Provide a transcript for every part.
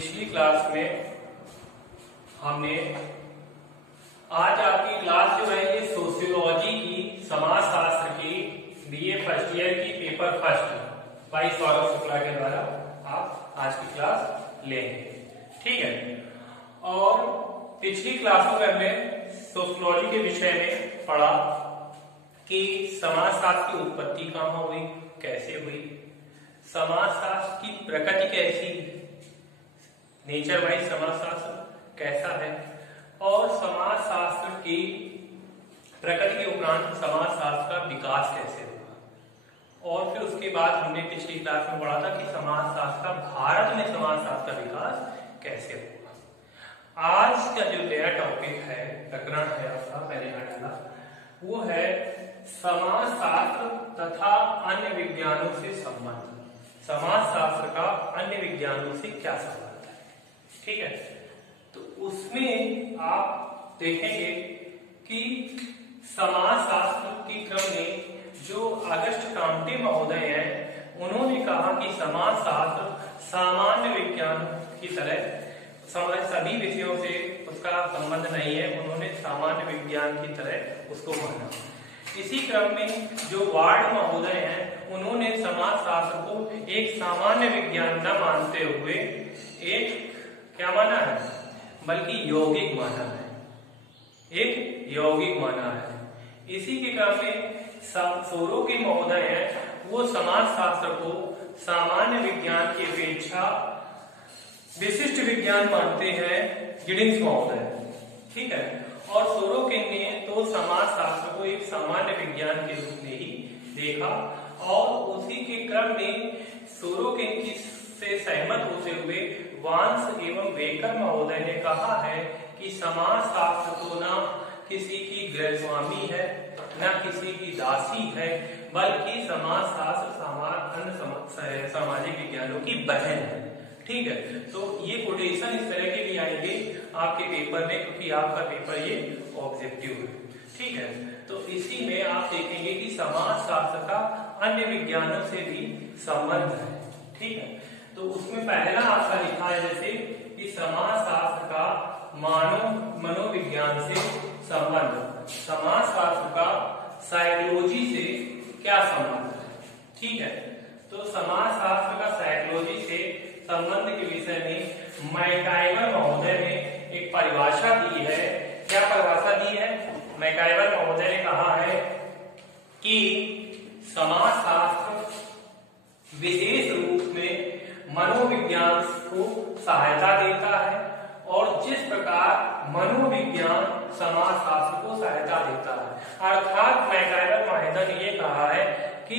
पिछली क्लास में हमने आज आपकी क्लास जो है ये सोशियोलॉजी की समाजशास्त्र की बीए फर्स्ट ईयर की पेपर फर्स्ट भाई सौरभ शुक्ला के द्वारा आप आज की क्लास लेंगे। ठीक है, और पिछली क्लासों में हमने सोशियोलॉजी के विषय में पढ़ा कि समाजशास्त्र की उत्पत्ति कहाँ हुई, कैसे हुई, समाजशास्त्र की प्रकृति कैसी, नेचर वाइज समाजशास्त्र कैसा है, और समाजशास्त्र की प्रकृति के उपरांत समाजशास्त्र का विकास कैसे हुआ। और फिर उसके बाद हमने पिछली क्लास में पढ़ा था कि समाजशास्त्र का भारत में समाजशास्त्र का विकास कैसे हुआ। आज का जो नया टॉपिक है, प्रकरण है आपका पहले डाला, वो है समाजशास्त्र तथा अन्य विज्ञानों से संबंध। समाजशास्त्र का अन्य विज्ञानों से क्या संबंध है। ठीक है, तो उसमें आप देखेंगे कि समाजशास्त्र के क्रम में जो अगस्त कामटे महोदय हैं, उन्होंने कहा कि समाजशास्त्र सामान्य विज्ञान की तरह सभी विषयों से उसका संबंध नहीं है, उन्होंने सामान्य विज्ञान की तरह उसको माना। इसी क्रम में जो वार्ड महोदय हैं, उन्होंने समाजशास्त्र को एक सामान्य विज्ञान न मानते हुए एक क्या माना है, बल्कि यौगिक माना है, एक यौगिक माना है। इसी के क्रम में सोरो के महोदय हैं, वो समाजशास्त्र को सामान्य विज्ञान की अपेक्षा विशिष्ट विज्ञान मानते हैं, गिडिंग्स महोदय। ठीक है, और सोरोकिन ने तो समाजशास्त्र को एक सामान्य विज्ञान के रूप में ही देखा, और उसी के क्रम में सोरोकिन की से सहमत होते हुए वांस एवं बेकर महोदय ने कहा है कि समाजशास्त्र तो ना किसी की गृहस्वामी है, न किसी की दासी है, बल्कि समाजशास्त्र अन्य सामाजिक विज्ञानों की बहन है। ठीक है, तो ये कोटेशन इस तरह के भी आएंगे आपके पेपर में, क्योंकि आपका पेपर ये ऑब्जेक्टिव है। ठीक है, तो इसी में आप देखेंगे कि समाजशास्त्र का अन्य विज्ञानों से भी संबंध है। ठीक है, तो उसमें पहला आपका लिखा है जैसे कि समाजशास्त्र का मनोविज्ञान से संबंध, समाजशास्त्र का साइकोलॉजी से क्या संबंध है। ठीक है, तो समाजशास्त्र का साइकोलॉजी से संबंध के विषय में मैकाइवर महोदय ने एक परिभाषा दी है। क्या परिभाषा दी है? मैकाइवर महोदय ने कहा है कि समाजशास्त्र विशेष रूप में मनोविज्ञान को सहायता देता है, और जिस प्रकार मनोविज्ञान समाजशास्त्र को सहायता देता है। अर्थात मैकाइवर महोदय ने ये कहा है कि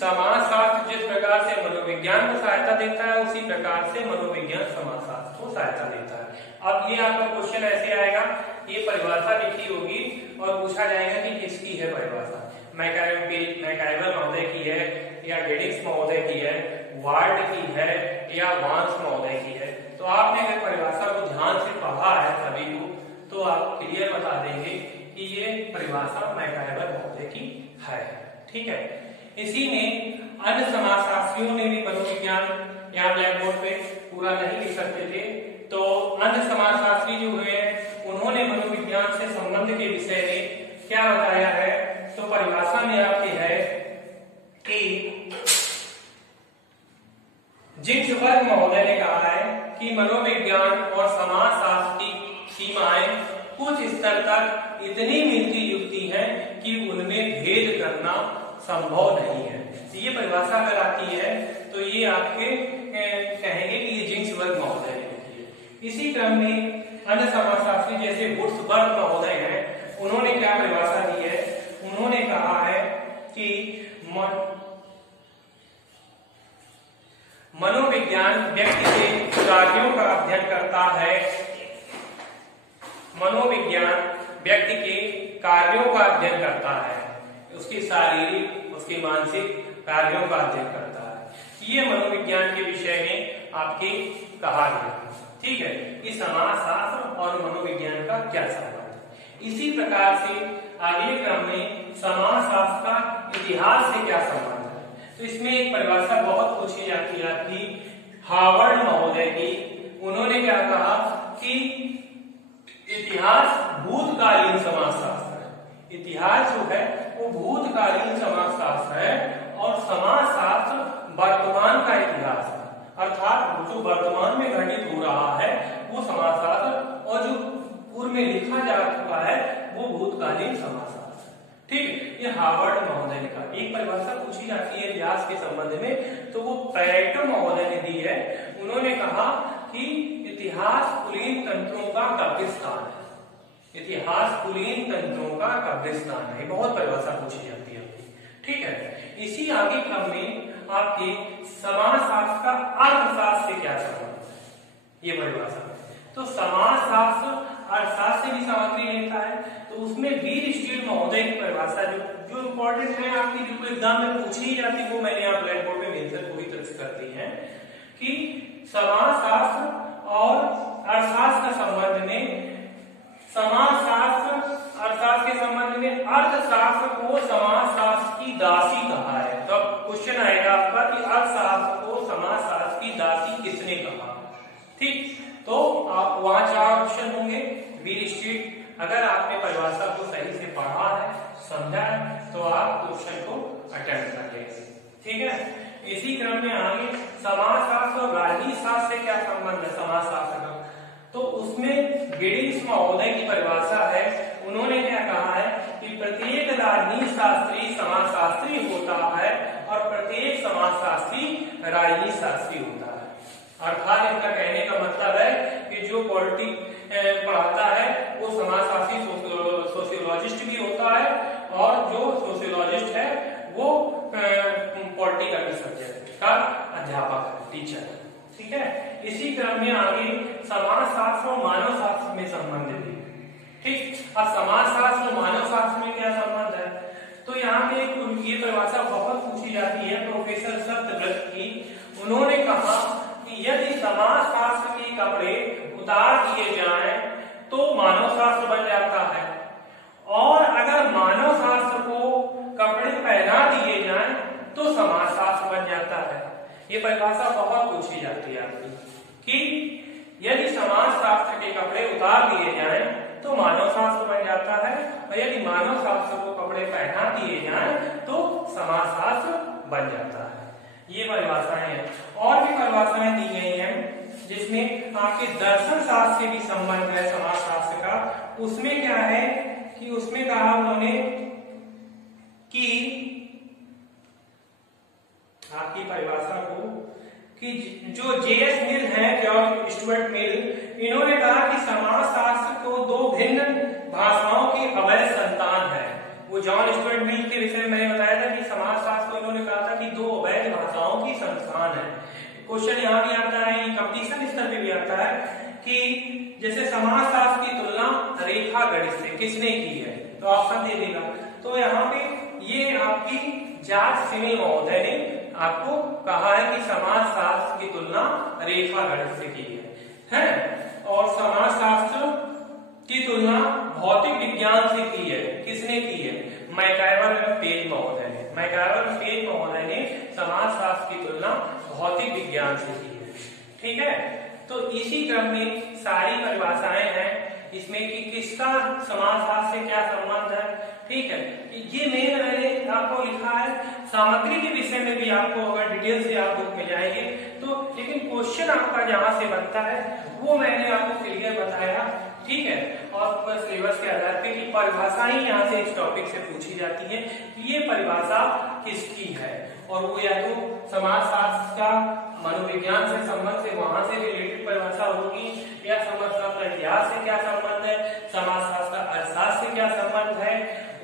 समाजशास्त्र जिस प्रकार से मनोविज्ञान को सहायता देता है, उसी प्रकार से मनोविज्ञान समाजशास्त्र को सहायता देता है। अब ये आपका क्वेश्चन ऐसे आएगा, ये परिभाषा लिखी होगी और पूछा जाएगा कि किसकी है परिभाषा, मैकाइवर महोदय की है, या गिडिंग्स महोदय की है, वार्ड की है, या वांस महोदय की है। तो आपने अगर परिभाषा को ध्यान से पढ़ा है सभी को, तो आप क्लियर बता देंगे कि ये परिभाषा मैकाइवर महोदय की है। ठीक है, इसी में अन्य समाजशास्त्रियों ने भी मनोविज्ञान, यहाँ ब्लैक बोर्ड पे पूरा नहीं लिख सकते थे, तो अन्य समाजशास्त्री जो हुए उन्होंने मनोविज्ञान से संबंध के विषय में क्या बताया है। तो परिभाषा में आपकी है कि जिग्सबर्ग महोदय ने कहा है कि मनोविज्ञान और समाजशास्त्र की सीमाएं कुछ स्तर तक इतनी मिलती जुलती हैं कि उनमें भेद करना संभव नहीं है। ये परिभाषा अगर आती है तो ये आपके कहेंगे कि ये जिग्सबर्ग महोदय ने लिखी है। इसी क्रम में अन्य समाजशास्त्री जैसे वुर्त्सबर्ग महोदय हैं, उन्होंने क्या परिभाषा दी है? उन्होंने कहा है कि मनोविज्ञान व्यक्ति के कार्यों का अध्ययन करता है, मनोविज्ञान व्यक्ति के कार्यों का अध्ययन करता है, उसके शारीरिक उसके मानसिक कार्यों का अध्ययन करता है। ये मनोविज्ञान के विषय में आपके कहा गया। ठीक है, कि समाजशास्त्र और मनोविज्ञान का क्या संबंध है। इसी प्रकार से आगे क्रम में समाजशास्त्र का इतिहास से क्या संबंध है। तो इसमें एक परिभाषा बहुत पूछी जाती है आपकी हार्वर्ड महोदय की, उन्होंने क्या कहा कि इतिहास भूतकालीन समाजशास्त्र है। इतिहास जो है वो भूतकालीन समाजशास्त्र है और समाजशास्त्र वर्तमान का इतिहास है, अर्थात जो वर्तमान में घटित हो रहा है वो समाजशास्त्र और जो पूर्व में लिखा जा चुका है वो भूतकालीन समाजशास्त्र। ठीक, ये हार्वर्ड महोदय ने कहा। एक परिभाषा पूछी जाती है इतिहास के संबंध में, तो वो पैरेटो महोदय ने दी है। उन्होंने कहा कि इतिहास कुलीन तंत्रों का कब्रिस्तान है। इतिहास कुलीन तंत्रों का कब्रिस्तान है, बहुत परिभाषा पूछी जाती है। ठीक है, इसी आगे क्रम में आपके समाजशास्त्र का अर्थशास्त्र से क्या संबंध है, ये परिभाषा। तो समाजशास्त्र अर्थशास्त्र से भी सामग्री लेता है, तो उसमें वीर स्टील महोदय की परिभाषा जो इंपॉर्टेंट है, आपकी बिल्कुल एग्जाम में पूछी ही जाती है, वो मैंने यहाँ ब्लैक बोर्ड में मेंशन पूरी तरह से कर दी है कि समाजशास्त्र और अर्थशास्त्र के संबंध में, समाजशास्त्र अर्थशास्त्र के संबंध में अर्थशास्त्र को समाजशास्त्र की दासी कहा है। तो अब क्वेश्चन आएगा आपका कि अर्थशास्त्र को समाजशास्त्र की दासी किसने कहा। ठीक, तो आप वहां 4 ऑप्शन होंगे। वीर स्ट्रीट, अगर आपने परिभाषा को सही से पढ़ा है, समझा है, तो आप क्वेश्चन को अटेम्प्ट कर लेंगे। ठीक है, इसी क्रम में आगे समाजशास्त्र और राजनीति शास्त्र से क्या संबंध है समाजशास्त्र का, तो उसमें गिडिंग्स महोदय की परिभाषा है। उन्होंने क्या कहा है कि प्रत्येक राजनीति शास्त्री समाजशास्त्री होता है और प्रत्येक समाजशास्त्री राजनीति शास्त्री होता है। अर्थात इनका कहने का मतलब है कि जो पॉलिटिक्स पढ़ाता है वो समाजशास्त्री सोशियोलॉजिस्ट भी होता है और जो सोशियोलॉजिस्ट है वो पॉलिटिकल सब्जेक्ट का अध्यापक है, टीचर है। ठीक है, इसी क्रम में आगे समाजशास्त्र और मानव शास्त्र में संबंध है। ठीक, अब समाजशास्त्र और मानव शास्त्र में क्या संबंध है, तो यहाँ पे ये परिभाषा बहुत पूछी जाती है प्रोफेसर सत्यव्रत की। उन्होंने कहा कि यदि समाजशास्त्र के कपड़े उतार दिए जाएं तो मानव शास्त्र बन जाता है, और अगर मानव शास्त्र को कपड़े पहना दिए जाएं तो समाजशास्त्र बन जाता है। ये परिभाषा बहुत पूछी जाती है आपकी कि यदि समाजशास्त्र के कपड़े उतार दिए जाएं तो मानव शास्त्र बन जाता है, और यदि मानव शास्त्र को कपड़े पहना दिए जाएं तो समाजशास्त्र बन जाता है। ये परिभाषाएं हैं। और भी परिभाषाएं दी गई हैं जिसमें आपके दर्शन शास्त्र से भी संबंध है समाजशास्त्र का। उसमें क्या है कि उसमें कहा उन्होंने कि आपकी परिभाषा को कि जो जेएस मिल है, जॉर्ज स्टुअर्ट मिल, इन्होंने कहा कि समाजशास्त्र को 2 भिन्न भाषाओं की अवैध संतान है। वो जॉन स्टुअर्ट मिल के विषय में मैंने बताया था कि समाजशास्त्र को इन्होंने कहा था कि 2 अवैध भाषाओं की संस्थान है। क्वेश्चन यहाँ भी आता है, कंपटीशन स्तर पे भी आता है कि जैसे समाजशास्त्र की तुलना रेखा गणित से किसने की है, तो ऑप्शन दे देगा। तो यहाँ पे ये आपकी जॉर्ज सिमिल महोदय ने आपको कहा है कि समाजशास्त्र की तुलना रेखा गणित से की है, और समाजशास्त्र की तुलना भौतिक विज्ञान से की है। किसने की है? मैकआवर पेज महोदय ने। मैकआवर पेज महोदय ने समाजशास्त्र की तुलना भौतिक विज्ञान से की है। ठीक है, तो इसी क्रम में सारी परिभाषाएं हैं इसमें कि किसका समाजशास्त्र से क्या संबंध है। ठीक है, ये मेन मैंने आपको लिखा है। सामग्री के विषय में भी आपको अगर डिटेल से आप बुक में जाएंगे तो, लेकिन क्वेश्चन आपका जहां से बनता है वो मैंने आपको क्लियर बताया। ठीक है, और सिलेबस के आधार पे कि परिभाषाएं यहाँ से इस टॉपिक से पूछी जाती है कि ये परिभाषा किसकी है, और वो या तो समाजशास्त्र का मनोविज्ञान से संबंध से वहां से रिलेटेड परिभाषा होगी, या समाजशास्त्र इतिहास से क्या संबंध है, समाजशास्त्र अर्थशास्त्र से क्या संबंध है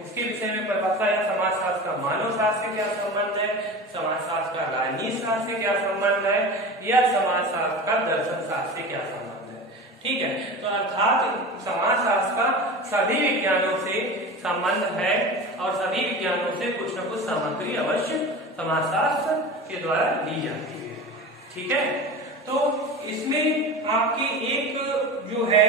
उसके विषय में परिभाषा, या समाजशास्त्र का मानव शास्त्र से क्या संबंध है, समाजशास्त्र का राजनीति शास्त्र से क्या संबंध है, या समाजशास्त्र का दर्शन शास्त्र से क्या संबंध है। ठीक है, तो अर्थात समाजशास्त्र का सभी विज्ञानों से संबंध है और सभी विज्ञानों से कुछ न कुछ सामग्री अवश्य समाजशास्त्र के द्वारा ली जाती है। ठीक है, तो इसमें आपके एक जो है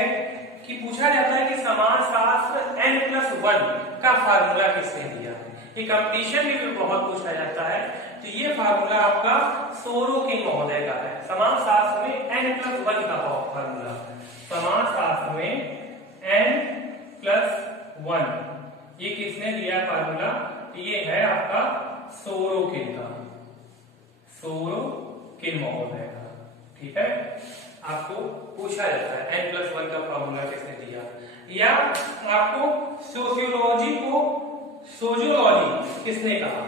कि पूछा जाता है कि समाजशास्त्र N+1 का फार्मूला किसने दिया है। ये कंपटीशन में भी बहुत पूछा जाता है। तो ये फार्मूला आपका सोरोकिन महोदय का है। समाजशास्त्र में n+1 का फार्मूला, समाजशास्त्र में n+1 ये किसने दिया फार्मूला? ये है आपका सोरोकिन का, सोरोकिन महोदय का। ठीक है, आपको पूछा जाता है n+1 का फार्मूला किसने दिया, या आपको सोशियोलॉजी को सोजियोलॉजी किसने कहा?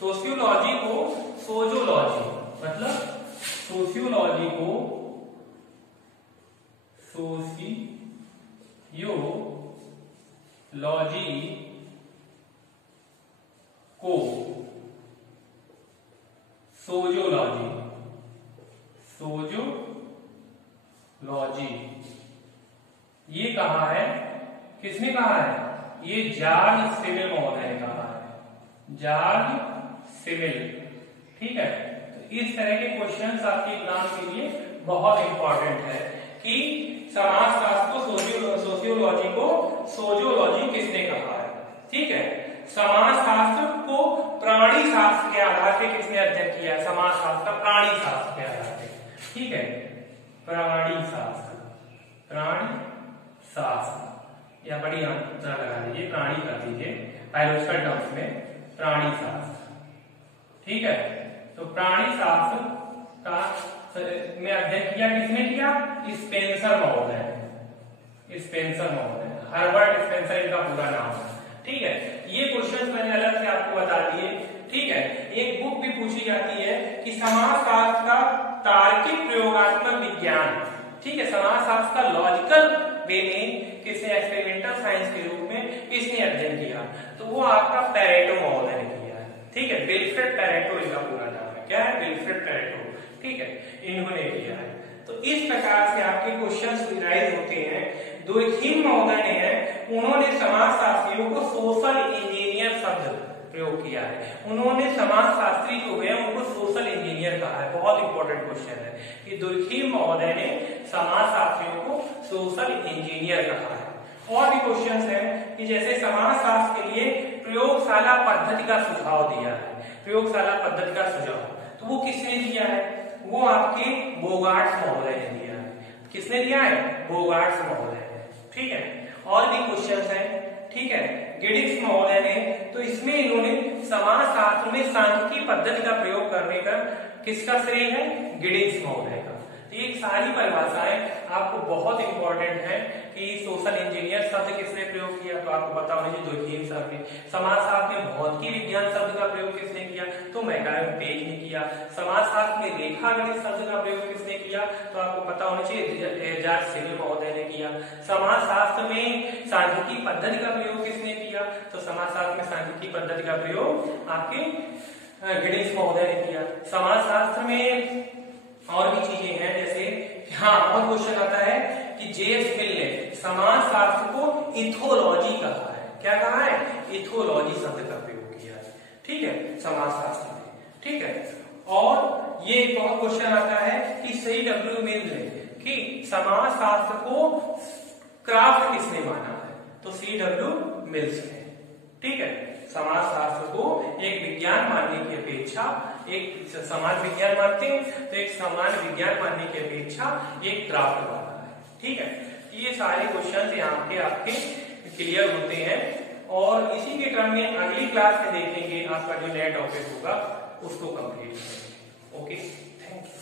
सोशियोलॉजी को सोजियोलॉजी मतलब सोशियोलॉजी को सोशियोलॉजी को सोजियोलॉजी, सोजियोलॉजी ये कहा है, किसने कहा है? ये जॉर्ज सिविल महोदय ने कहा है, जॉर्ज सिविल। ठीक है, तो इस तरह के क्वेश्चंस आपके एग्जाम के लिए बहुत इंपॉर्टेंट है कि समाजशास्त्र को सोशियोलॉजी को सोजियोलॉजी किसने कहा है। ठीक है, समाजशास्त्र को प्राणी शास्त्र के आधार पे किसने अध्ययन किया? समाजशास्त्र का प्राणी शास्त्र के आधार पे। ठीक है, प्राणी शास्त्र, प्राणी शास्त्र या बड़ी अंतर लगा दीजिए, प्राणी कर दीजिए बायोलॉजिकल टर्म्स में, प्राणी शास्त्र। ठीक है, तो प्राणी शास्त्र का में अध्ययन किया किसने किया? स्पेंसर महोदय, स्पेंसर महोदय, हर्बर्ट स्पेंसर इनका पूरा नाम है। ठीक है, ये क्वेश्चन मैंने अलग से आपको बता दिए। ठीक है, एक बुक भी पूछी जाती है कि समाजशास्त्र का तार्किक प्रयोगात्मक विज्ञान। ठीक है, समाजशास्त्र का लॉजिकल वे में किसने एक्सपेरिमेंटल साइंस के रूप में किसने अध्ययन किया? तो वो आपका पेरेटो महोदय ने किया है। ठीक है, विल्फ्रेड पेरेटो इनका पूरा नाम है। क्या है? Wilfred Pareto. ठीक है, इन्होंने किया है। तो इस प्रकार से आपके क्वेश्चन राइज होते हैं। दुर्खीम महोदय ने है, उन्होंने समाजशास्त्रियों को सोशल इंजीनियर शब्द प्रयोग किया है। उन्होंने समाजशास्त्री जो है उनको सोशल इंजीनियर कहा है। बहुत इंपॉर्टेंट क्वेश्चन है कि दुर्खीम महोदय ने समाजशास्त्रियों को सोशल इंजीनियर कहा है। और भी क्वेश्चन है कि जैसे समाजशास्त्र के लिए प्रयोगशाला पद्धति का सुझाव दिया है, प्रयोगशाला पद्धति का सुझाव, तो वो किसने दिया है? वो आपके बोगार्ट्स महोदय ने दिया है। किसने दिया है? बोगार्ट्स महोदय ने। ठीक है, और भी क्वेश्चंस हैं। ठीक है, गिडिक्स महोदय ने, तो इसमें इन्होंने समाजशास्त्र में सांख्यिकी पद्धति का प्रयोग करने का किसका श्रेय है? गिडिक्स महोदय का। ये सारी परिभाषाएं आपको बहुत इंपॉर्टेंट है कि सोशल इंजीनियर शब्द किसने प्रयोग किया, तो आपको पता होना चाहिए दुर्खीम सर ने। समाजशास्त्र में भौतिकी विज्ञान शब्द का प्रयोग किसने किया? तो मैकायम पेज ने किया। समाजशास्त्र में रेखागणित शब्द का प्रयोग किसने किया? तो आपको पता होना चाहिए जॉर्ज सिविल महोदय ने किया। समाजशास्त्र में सांख्यिकी पद्धति का प्रयोग किसने किया? तो समाजशास्त्र में सांख्यिकी पद्धति का प्रयोग आपके गिडिक्स महोदय ने किया। समाजशास्त्र में और भी चीजें हैं, जैसे हाँ, और क्वेश्चन आता है कि जेएस मिल ने समाजशास्त्र को इथोलॉजी कहा है। क्या कहा है? इथोलॉजी शब्द का प्रयोग किया है। ठीक है, समाजशास्त्र में। ठीक है, और ये एक और क्वेश्चन आता है कि C.W. मिल्स ने कि समाजशास्त्र को क्राफ्ट किसने माना है? तो C.W. मिल्स ने। ठीक है, समाजशास्त्र को एक विज्ञान मानने की अपेक्षा, एक समाज विज्ञान मानते हैं तो एक सामान्य विज्ञान मानने की अपेक्षा एक क्राफ्ट माना है। ठीक है, ये सारे क्वेश्चन यहाँ पे आपके क्लियर होते हैं। और इसी के क्रम में अगली क्लास में देखेंगे आपका जो नया टॉपिक होगा उसको कंप्लीट करेंगे। Okay, thank you.